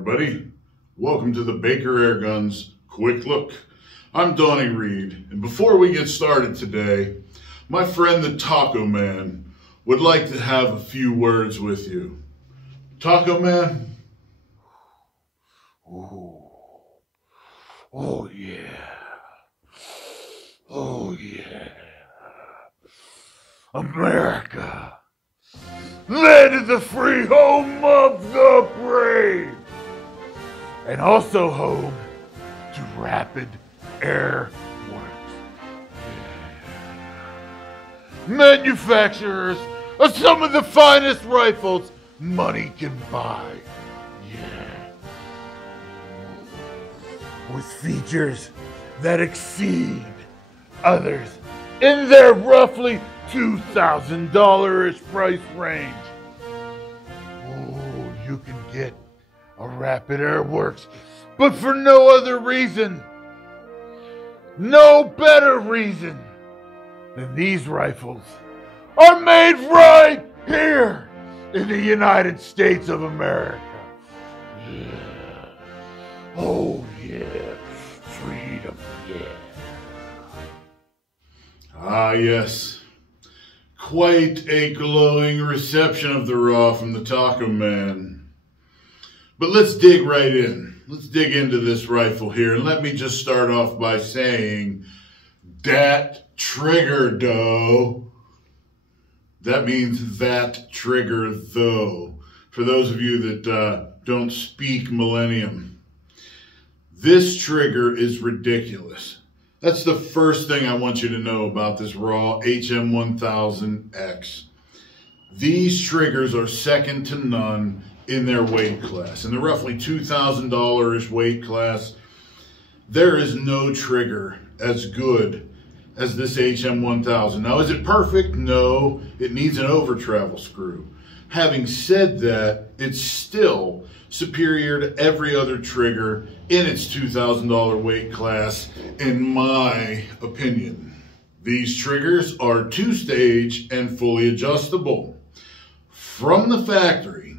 everybody. Welcome to the Baker Airguns Quick Look. I'm Donnie Reed, and before we get started today, my friend the Taco Man would like to have a few words with you. Taco Man? Oh yeah. Oh yeah. America. Land is the free, home of the brave. And also home to Rapid Air Works. Manufacturers of some of the finest rifles money can buy. Yeah. With features that exceed others in their roughly $2,000-ish price range. Oh, you can get a Rapid Air Works, but for no other reason, no better reason than these rifles are made right here in the United States of America. Yeah. Oh yeah, freedom, yeah. Ah, yes. Quite a glowing reception of the RAW from the Taco Man. But let's dig right in. Let's dig into this rifle here. And let me just start off by saying, that trigger, though. That means that trigger, though. For those of you that don't speak millennium. This trigger is ridiculous. That's the first thing I want you to know about this RAW HM1000x. These triggers are second to none in their weight class. In the roughly $2,000-ish weight class, there is no trigger as good as this HM1000. Now, is it perfect? No, it needs an over travel screw. Having said that, it's still superior to every other trigger in its $2,000 weight class, in my opinion. These triggers are two-stage and fully adjustable. From the factory,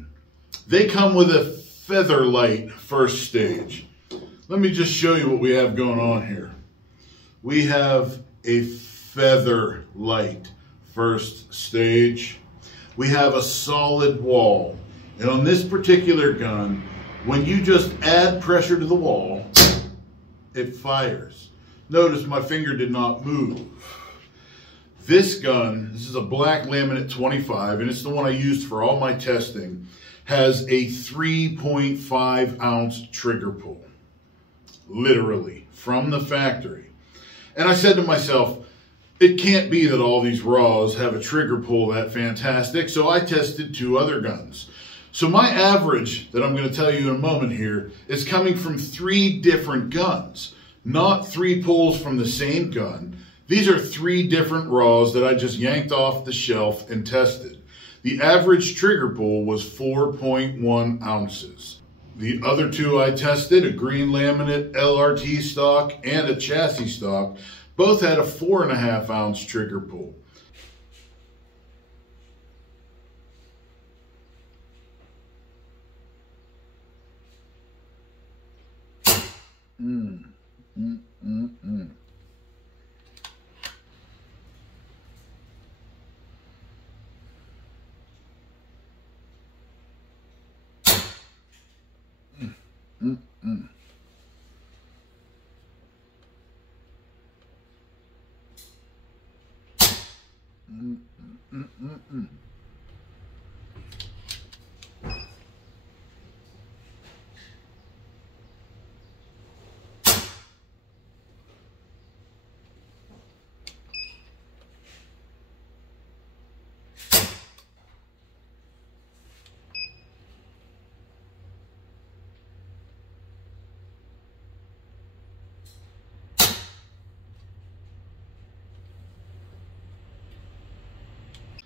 they come with a feather light first stage. Let me just show you what we have going on here. We have a feather light first stage. We have a solid wall. And on this particular gun, when you just add pressure to the wall, it fires. Notice my finger did not move. This gun, this is a black laminate 25, and it's the one I used for all my testing, has a 3.5 ounce trigger pull. Literally, from the factory. And I said to myself, it can't be that all these RAWs have a trigger pull that fantastic, so I tested two other guns. So my average that I'm going to tell you in a moment here is coming from three different guns, not three pulls from the same gun. These are three different RAWs that I just yanked off the shelf and tested. The average trigger pull was 4.1 ounces. The other two I tested, a green laminate LRT stock and a chassis stock, both had a 4.5 ounce trigger pull.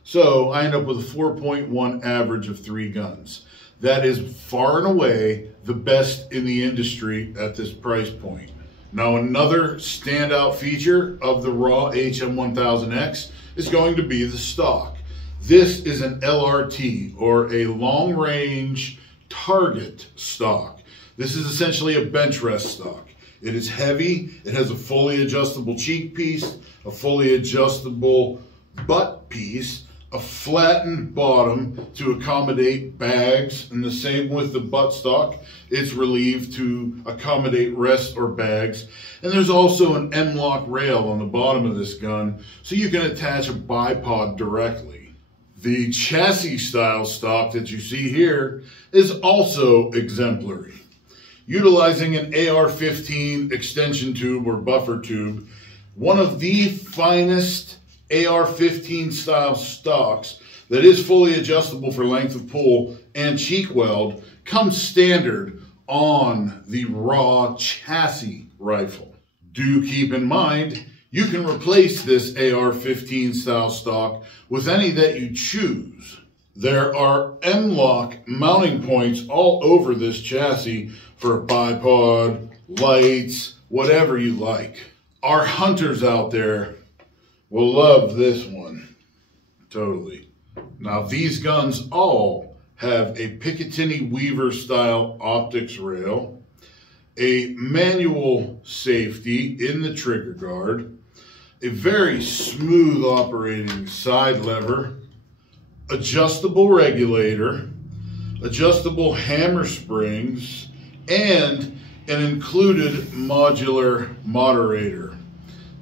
So I end up with a 4.1 average of three guns. That is far and away the best in the industry at this price point. Now, another standout feature of the RAW HM1000x is going to be the stock. This is an LRT, or a long-range target stock. This is essentially a bench rest stock. It is heavy, it has a fully adjustable cheek piece, a fully adjustable butt piece, a flattened bottom to accommodate bags, and the same with the buttstock. It's relieved to accommodate rest or bags. And there's also an M-lock rail on the bottom of this gun, so you can attach a bipod directly. The chassis style stock that you see here is also exemplary. Utilizing an AR-15 extension tube or buffer tube, one of the finest AR-15 style stocks that is fully adjustable for length of pull and cheek weld comes standard on the RAW chassis rifle. Do keep in mind, you can replace this AR-15 style stock with any that you choose. There are M-lock mounting points all over this chassis for a bipod, lights, whatever you like. Our hunters out there will love this one. Totally. Now these guns all have a Picatinny Weaver style optics rail, a manual safety in the trigger guard, a very smooth operating side lever, adjustable regulator, adjustable hammer springs, and an included modular moderator.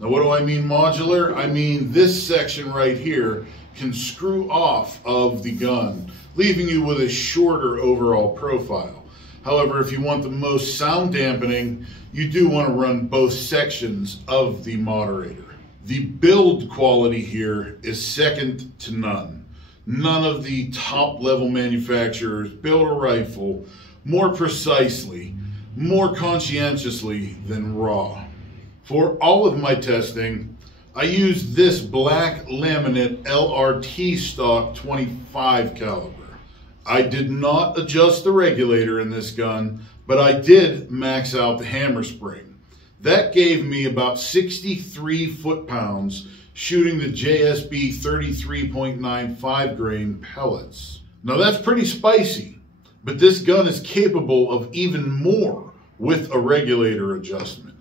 Now what do I mean modular? I mean this section right here can screw off of the gun, leaving you with a shorter overall profile. However, if you want the most sound dampening, you do want to run both sections of the moderator. The build quality here is second to none. None of the top level manufacturers build a rifle more precisely, more conscientiously than RAW. For all of my testing, I used this black laminate LRT stock 25 caliber. I did not adjust the regulator in this gun, but I did max out the hammer spring. That gave me about 63 foot-pounds shooting the JSB 33.95 grain pellets. Now that's pretty spicy, but this gun is capable of even more with a regulator adjustment.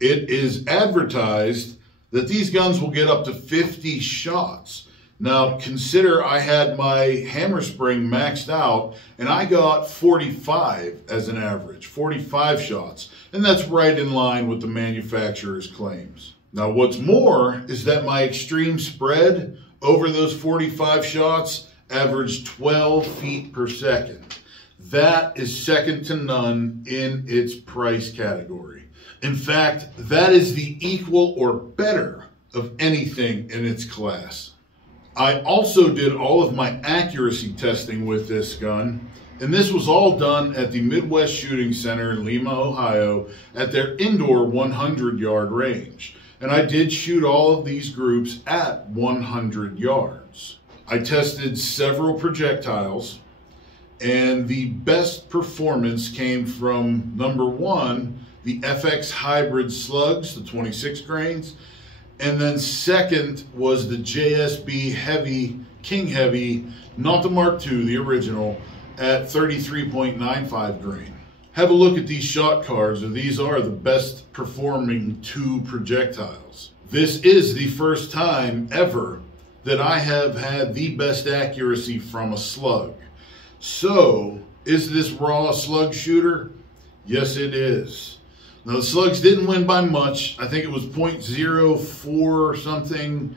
It is advertised that these guns will get up to 50 shots. Now consider I had my hammer spring maxed out and I got 45 as an average, 45 shots. And that's right in line with the manufacturer's claims. Now what's more is that my extreme spread over those 45 shots averaged 12 feet per second. That is second to none in its price category. In fact, that is the equal or better of anything in its class. I also did all of my accuracy testing with this gun, and this was all done at the Midwest Shooting Center in Lima, Ohio, at their indoor 100-yard range. And I did shoot all of these groups at 100 yards. I tested several projectiles, and the best performance came from number one, the FX Hybrid slugs, the 26 grains, and then second was the JSB Heavy, King Heavy, not the Mark II, the original, at 33.95 grain. Have a look at these shot cards, and these are the best performing two projectiles. This is the first time ever that I have had the best accuracy from a slug. So, is this RAW a slug shooter? Yes, it is. Now the slugs didn't win by much. I think it was 0.04 something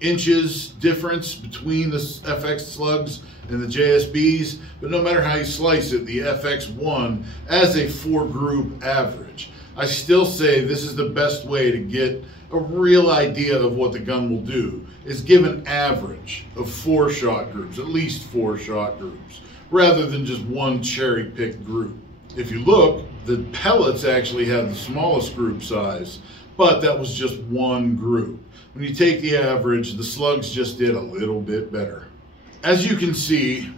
inches difference between the FX slugs and the JSBs, but no matter how you slice it, the FX won as a 4-group average. I still say this is the best way to get a real idea of what the gun will do, is give an average of 4 shot groups, at least 4 shot groups, rather than just one cherry-picked group. If you look, the pellets actually have the smallest group size, but that was just one group. When you take the average, the slugs just did a little bit better. As you can see,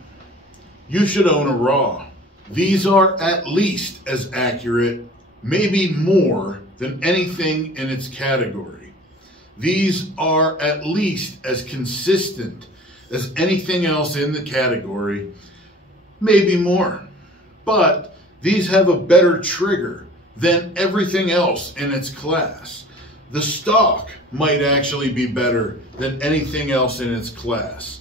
you should own a RAW. These are at least as accurate, maybe more, than anything in its category. These are at least as consistent as anything else in the category, maybe more. But These have a better trigger than everything else in its class. The stock might actually be better than anything else in its class.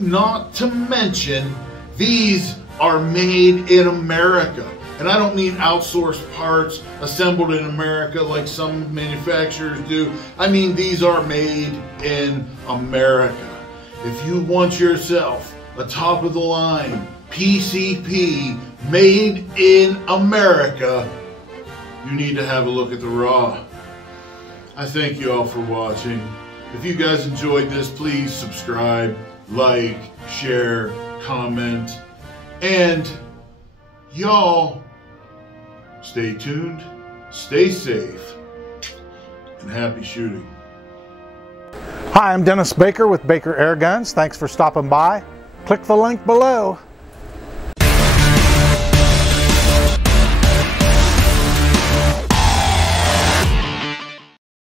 Not to mention, these are made in America. And I don't mean outsourced parts assembled in America like some manufacturers do. I mean these are made in America. If you want yourself a top of the line PCP made in America, you need to have a look at the RAW. I thank you all for watching. If you guys enjoyed this, please subscribe, like, share, comment, and y'all stay tuned, stay safe, and happy shooting. Hi, I'm Dennis Baker with Baker Airguns. Thanks for stopping by. Click the link below.